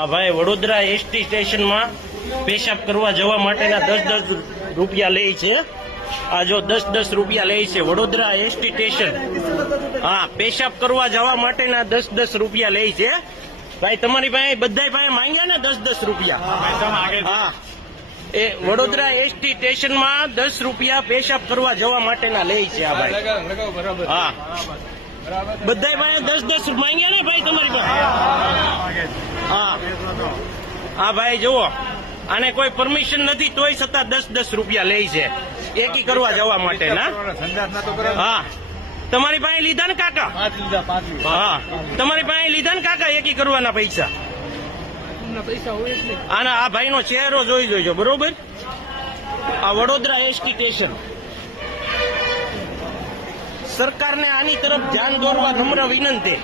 આ ભાઈ વડોદરા એસટી સ્ટેશનમાં પેશાબ કરવા જવા માટેના 10-10 રૂપિયા લે છે. આ જો 10-10 રૂપિયા લે છે વડોદરા એસટી સ્ટેશન. હા, પેશાબ કરવા જવા માટેના 10-10 રૂપિયા લે છે. ભાઈ તમારી પાસે બધા પાસે માંગ્યા ને 10-10 રૂપિયા? હા, એ વડોદરા એસટી સ્ટેશનમાં 10 રૂપિયા પેશાબ કરવા જવા માટેના લે છે આ ભાઈ. હા, બધા પાસે 10-10 માંગ્યા ને ભાઈ તમારી પાસે? હા હા ભાઈ જુઓ, આને કોઈ પરમિશન નથી તોય છતાં 10-10 રૂપિયા લે છે એકી કરવા જવા માટે ના. હા, તમારી પાસે લીધા ને કાકા? હા, તમારી પાસે લીધા ને કાકા એકી કરવાના પૈસા? આના આ ભાઈ નો ચહેરો જોઈ જોઈજો બરોબર. આ વડોદરા એસટી સ્ટેશન. સરકારને આની તરફ ધ્યાન દોરવા નમ્ર વિનંતી.